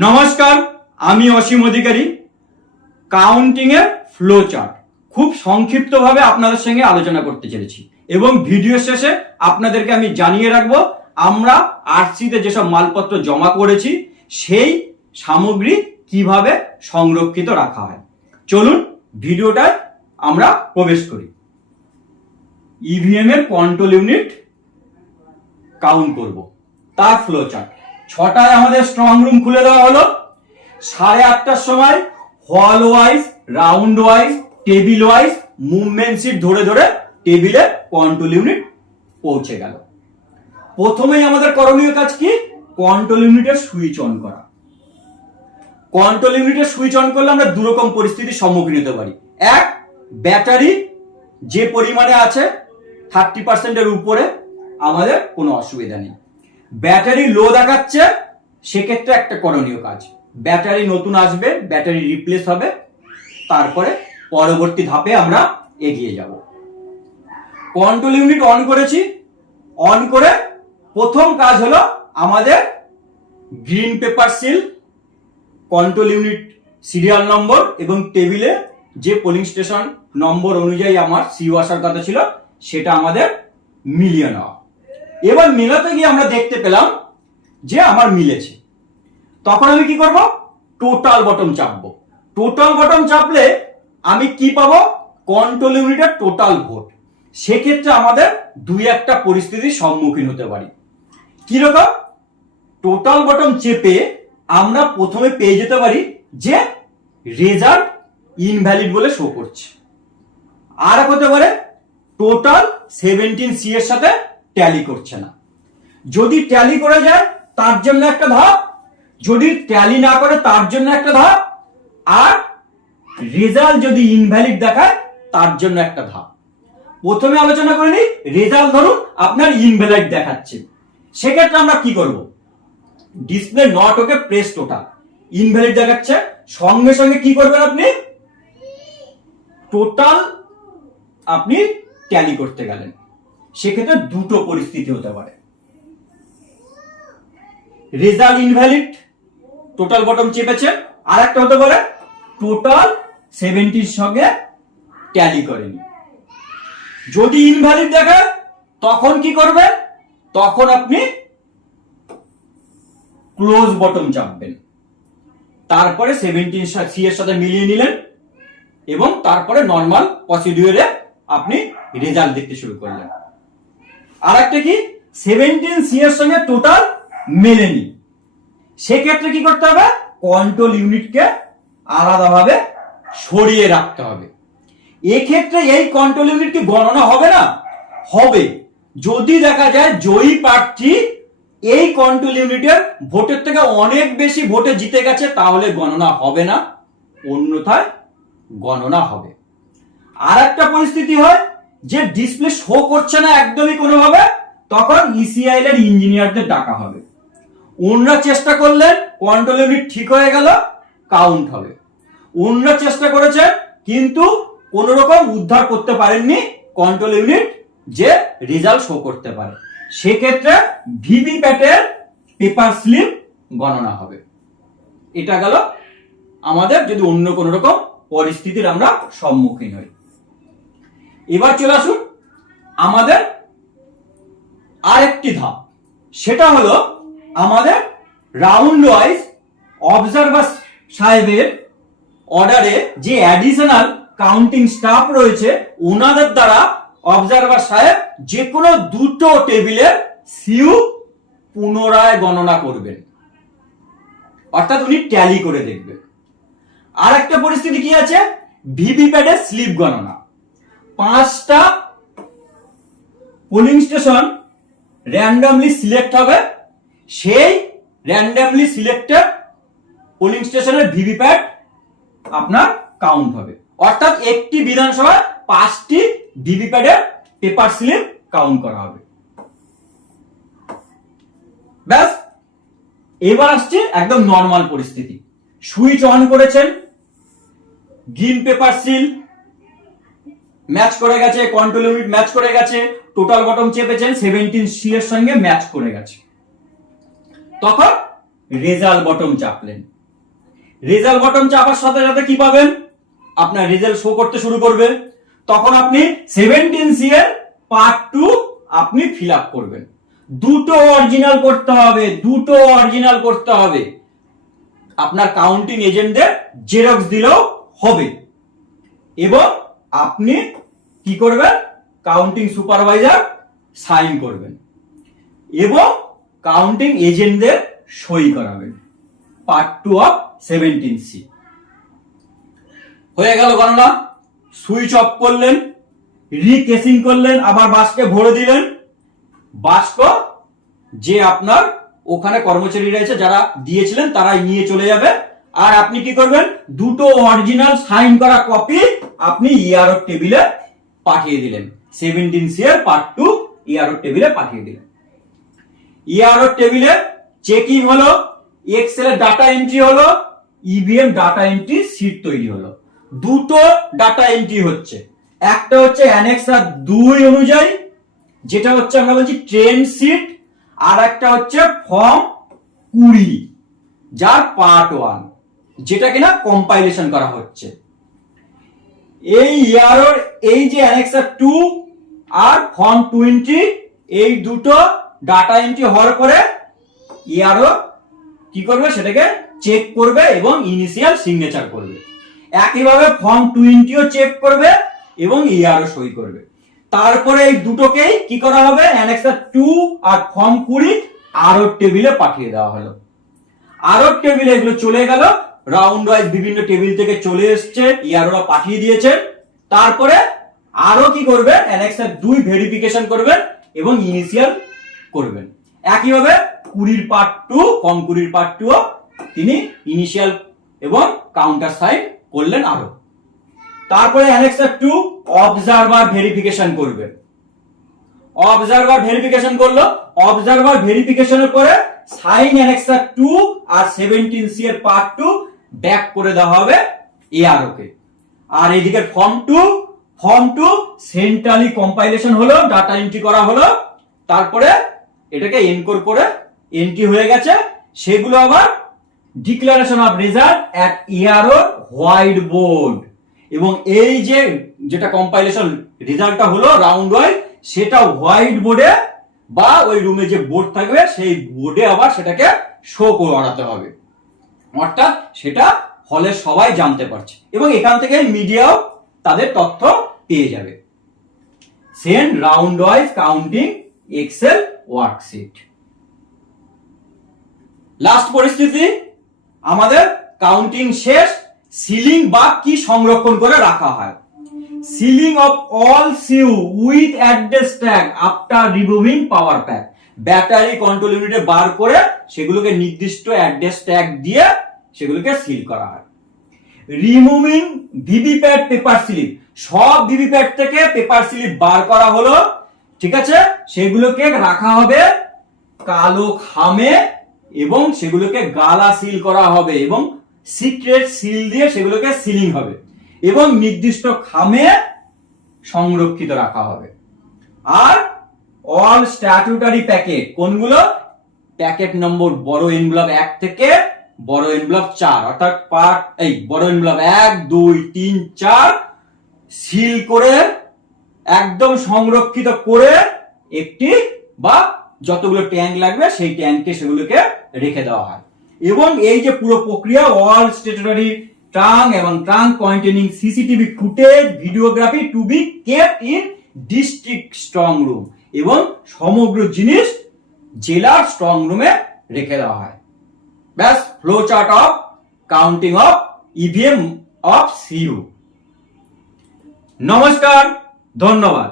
নমস্কার, আমি অসীম অধিকারী। কাউন্টিং এর ফ্লো চার্ট খুব সংক্ষিপ্তভাবে আপনাদের সঙ্গে আলোচনা করতে চলেছি এবং ভিডিও শেষে আপনাদেরকে আমি জানিয়ে রাখব, আমরা আরসিতে যেসব মালপত্র জমা করেছি, সেই সামগ্রী কীভাবে সংরক্ষিত রাখা হয়। চলুন ভিডিওটায় আমরা প্রবেশ করি। ইভিএম এর কন্ট্রোল ইউনিট কাউন্ট করব। তার ফ্লো চার্ট ছটায় আমাদের স্ট্রং রুম খুলে দেওয়া হলো। সাড়ে আটটার সময় hall wise round wise table wise movement seat ধরে ধরে টেবিলে কন্ট্রোল ইউনিট পৌঁছে গেল। প্রথমেই আমাদের করণীয় কাজ কি? কন্ট্রোল ইউনিটের সুইচ অন করা। কন্ট্রোল ইউনিটের সুইচ অন করলে আমরা দুরকম পরিস্থিতির সম্মুখীন হতে পারি। এক ব্যাটারি যে পরিমাণে আছে থার্টি পার্সেন্টের উপরে আমাদের কোনো অসুবিধা নেই। ব্যাটারি লো দেখাচ্ছে সেক্ষেত্রে একটা করণীয় কাজ। ব্যাটারি নতুন আসবে, ব্যাটারি রিপ্লেস হবে, তারপরে পরবর্তী ধাপে আমরা এগিয়ে যাব। কন্ট্রোল ইউনিট অন করেছি। অন করে প্রথম কাজ হলো আমাদের green paper seal control unit serial number এবং টেবিলে যে পোলিং স্টেশন নম্বর অনুযায়ী আমার সিও আসার কথা ছিল, সেটা আমাদের মিলিয়ে নেওয়া। এবার মেলাতে গিয়ে আমরা দেখতে পেলাম যে আমার মিলেছে। তখন আমি কি করব? টোটাল বটম চাপবো। টোটাল বটম চাপলে আমি কি পাবো? কন্ট্রোল ইউনিটের টোটাল ভোট। সেক্ষেত্রে আমাদের দুই একটা পরিস্থিতির সম্মুখীন হতে পারি। কীরকম টোটাল বটম চেপে আমরা প্রথমে পেয়ে যেতে পারি যে রেজাল্ট ইনভ্যালিড বলে শো করছে। আর হতে পারে টোটাল সেভেন্টিন সি এর সাথে ট্যালি করছে না। যদি ট্যালি করে যায়, তার জন্য একটা ধাপ যদি ট্যালি না করে, তার জন্য একটা ধাপ আর রেজাল্ট যদি ইনভ্যালিড দেখায়, তার জন্য একটা ধাপ প্রথমে আলোচনা করে নিই, রেজাল্ট ধরুন আপনার ইনভ্যালিড দেখাচ্ছে। সেক্ষেত্রে আমরা কি করব? Display not okay press total. Invalid দেখাচ্ছে, সঙ্গে সঙ্গে কি করবেন আপনি? টোটাল আপনি ট্যালি করতে গেলেন। সেক্ষেত্রে দুটো পরিস্থিতি হতে পারে। রেজাল্ট ইনভ্যালিড, টোটাল বটম চেপেছে আর একটা হতে পারে, টোটাল সেভেন্টির সঙ্গে ট্যালি করেনি। যদি ইনভ্যালিড দেখায় তখন কি করবে? তখন আপনি ক্লোজ বটম চাপবেন। তারপরে সেভেন্টিন সি এর সাথে মিলিয়ে নিলেন এবং তারপরে নর্মাল প্রসিডিউরে আপনি রেজাল্ট দেখতে শুরু করলেন। আর একটা কি? সেভেন্টিন সি এর সঙ্গে টোটাল মেলেনি। সেক্ষেত্রে কি করতে হবে? কন্ট্রোল ইউনিটকে আলাদাভাবে সরিয়ে রাখতে হবে। এক্ষেত্রে এই কন্ট্রোল ইউনিট কি গণনা হবে না? হবে। যদি দেখা যায় জয়ী প্রার্থী এই কন্ট্রোল ইউনিটের ভোটের থেকে অনেক বেশি ভোটে জিতে গেছে, তাহলে গণনা হবে না। অন্যথায় গণনা হবে। আর একটা পরিস্থিতি হয় যে ডিসপ্লে শো করছে না একদমই কোনোভাবে, তখন ইসিআইএল এর ইঞ্জিনিয়ারদের ডাকা হবে। ওনারা চেষ্টা করলেন কন্ট্রোল ইউনিট ঠিক হয়ে গেল কাউন্ট হবে। ওনারা চেষ্টা করেছে কিন্তু কোন রকম উদ্ধার করতে পারেননি কন্ট্রোল ইউনিট যে রেজাল্ট শো করতে পারে। সেক্ষেত্রে ভিভি প্যাটের পেপার স্লিপ গণনা হবে। এটা গেল আমাদের, যদি অন্য কোন রকম পরিস্থিতির আমরা সম্মুখীন হই। এবার চলে আসুন আমাদের আরেকটি ধাপ। সেটা হলো আমাদের রাউন্ড ওয়াইজ অবজারভার সাহেবের অর্ডারে যে অ্যাডিশনাল কাউন্টিং স্টাফ রয়েছে, ওনাদের দ্বারা অবজারভার সাহেব যে কোনো দুটো টেবিলের সিউ পুনরায় গণনা করবেন। অর্থাৎ উনি ট্যালি করে দেখবেন। আর একটা পরিস্থিতি কি আছে? ভিভিপ্যাডের স্লিপ গণনা। পাঁচটা পোলিং স্টেশন র্যান্ডমলি সিলেক্ট হবে। সেই র্যান্ডমলি সিলেক্টেড পোলিং স্টেশনের ভিভিপ্যাট আপনার কাউন্ট হবে। অর্থাৎ একটি বিধানসভায় পাঁচটি ভিভিপ্যাটের পেপার স্লিপ কাউন্ট করা হবে। ব্যাস, এবার আসছে একদম নর্মাল পরিস্থিতি। সুইচ অন করেছেন গ্রিন পেপার সিল ম্যাচ করে গেছে কন্ট্রোল ইউনিট ম্যাচ করে গেছে টোটাল বটম চেপেছেন সেভেন্টিন সি এর সঙ্গে ম্যাচ করে গেছে। তখন রেজাল্ট বটম চাপলেন। রেজাল্ট বটম চাপার সাথে সাথে কি পাবেন? আপনার রেজাল্ট শো করতে শুরু করবে। তখন আপনি সেভেন্টিন সি এর পার্ট টু আপনি ফিল আপ করবেন। দুটো অরিজিনাল করতে হবে, দুটো অরিজিনাল করতে হবে। আপনার কাউন্টিং এজেন্টদের জেরক্স দিলেও হবে। এবং আপনি কি করবেন? কাউন্টিং সুপারভাইজার সাইন করবেন এবং কাউন্টিং এজেন্টদের সই করাবেন। Part two of seventeen C হয়ে গেল গণনা। সুইচ অফ করলেন রিকেসিং করলেন, আবার বাসকে ভরে দিলেন। বাস্ক যে আপনার ওখানে কর্মচারী রয়েছে, যারা দিয়েছিলেন, তারাই নিয়ে চলে যাবে। আর আপনি কি করবেন? দুটো অরিজিনাল সাইন করা কপি আপনি ইয়ারও টেবিলে পাঠিয়ে দিলেন। সেভেন্টিন সি এর পার্ট টু ইয়ারও টেবিলে পাঠিয়ে দিলেন। ইয়ারও টেবিলে চেকিং হলো এক্সেল এর ডাটা এন্ট্রি হলো ইভিএম ডাটা এন্ট্রি সিট তৈরি হলো। দুটো ডাটা এন্ট্রি হচ্ছে। একটা হচ্ছে অ্যানেক্সার দুই অনুযায়ী, যেটা হচ্ছে আমরা বলছি ট্রেন সিট আর একটা হচ্ছে ফর্ম কুড়ি, যার পার্ট ওয়ান যেটা কিনা কম্পাইলেশন করা হচ্ছে। এই ইয়ারোর, এই যে অ্যানেক্সার টু আর ফর্ম টোয়েন্টি এই দুটো ডাটা এন্ট্রি হওয়ার পরে ইয়ারো কি করবে? সেটাকে চেক করবে এবং ইনিশিয়াল সিগনেচার করবে। একইভাবে ফর্ম টোয়েন্টিও চেক করবে এবং ইয়ারও সই করবে। তারপরে এই দুটোকেই কি করা হবে? অ্যানেক্সার টু আর ফর্ম কুড়ি আরও টেবিলে পাঠিয়ে দেওয়া হলো। আরও টেবিলে এগুলো চলে গেল। রাউন্ড ওয়াইজ বিভিন্ন টেবিল থেকে চলে এসছে, ইয়ারোরা পাঠিয়ে দিয়েছে। তারপরে আরও কি করবেন অ্যানেক্সার দুই ভেরিফিকেশন করবেন এবং ইনিশিয়াল করবেন একইভাবে কুড়ির পার্ট টু কম কুড়ির পার্ট টু তিনি ইনিশিয়াল এবং কাউন্টার সাইন করলেন আরও। তারপরে অ্যানেক্সার টু অবজারভার ভেরিফিকেশন করবে। অবজারভার ভেরিফিকেশন করল। অবজারভার ভেরিফিকেশনের পরে সাইন অ্যানেক্সার টু আর সেভেন্টিন সি এর পার্ট টু ব্যাক করে দেওয়া হবে এআরও কে আর এদিকে form two form two centrally compilation হলো ডাটা এন্ট্রি করা হলো, তারপরে এটাকে এনকোর করে এন্ট্রি হয়ে গেছে। সেগুলো আবার declaration of result at ARO white board এবং এই যে যেটা কম্পাইলেশন রেজাল্টটা হলো রাউন্ড ওয়াইজ সেটা হোয়াইট বোর্ডে বা ওই রুমে যে বোর্ড থাকবে, সেই বোর্ডে আবার সেটাকে শো করাতে হবে। অর্থাৎ সেটা হলে সবাই জানতে পারছে। এবং এখান থেকে মিডিয়াও তাদের তথ্য পেয়ে যাবে। Sen round wise counting Excel worksheet. Last পরিস্থিতি, আমাদের কাউন্টিং শেষ, সিলিং বা কি সংরক্ষণ করে রাখা হয়। Sealing of all CU with address tag after removing power pack. Battery control ইউনিটে বার করে সেগুলোকে নির্দিষ্ট অ্যাড্রেস ট্যাগ দিয়ে সেগুলোকে সিল করা হয়। রিমুভিং ভিভিপ্যাট পেপার স্লিপ সব ভিভিপ্যাট থেকে পেপার স্লিপ বার করা হলো, ঠিক আছে? সেগুলোকে রাখা হবে কালো খামে এবং সেগুলোকে গালা সিল করা হবে এবং সিক্রেট সিল দিয়ে সেগুলোকে সিলিং হবে এবং নির্দিষ্ট খামে সংরক্ষিত রাখা হবে। আর অল স্ট্যাটুটারি প্যাকেট কোনগুলো? প্যাকেট নম্বর বড় এনভেলপ এক থেকে বড় এনভেলপ চার, অর্থাৎ পার্ট এই বড় এনভেলপ এক, দুই, তিন, চার সিল করে একদম সংরক্ষিত করে একটি বা যতগুলো ট্যাঙ্ক লাগবে সেই ট্যাঙ্কে সেগুলোকে রেখে দেওয়া হয়। এবং এই যে পুরো প্রক্রিয়া অল স্টেটনারি ট্রাঙ্ক এবং trunk containing CCTV footage videography to be kept in district strong room এবং সমগ্র জিনিস জেলার স্ট্রং রুমে রেখে দেওয়া হয়। ব্যাস flow chart of counting of EVM of CU নমস্কার ধন্যবাদ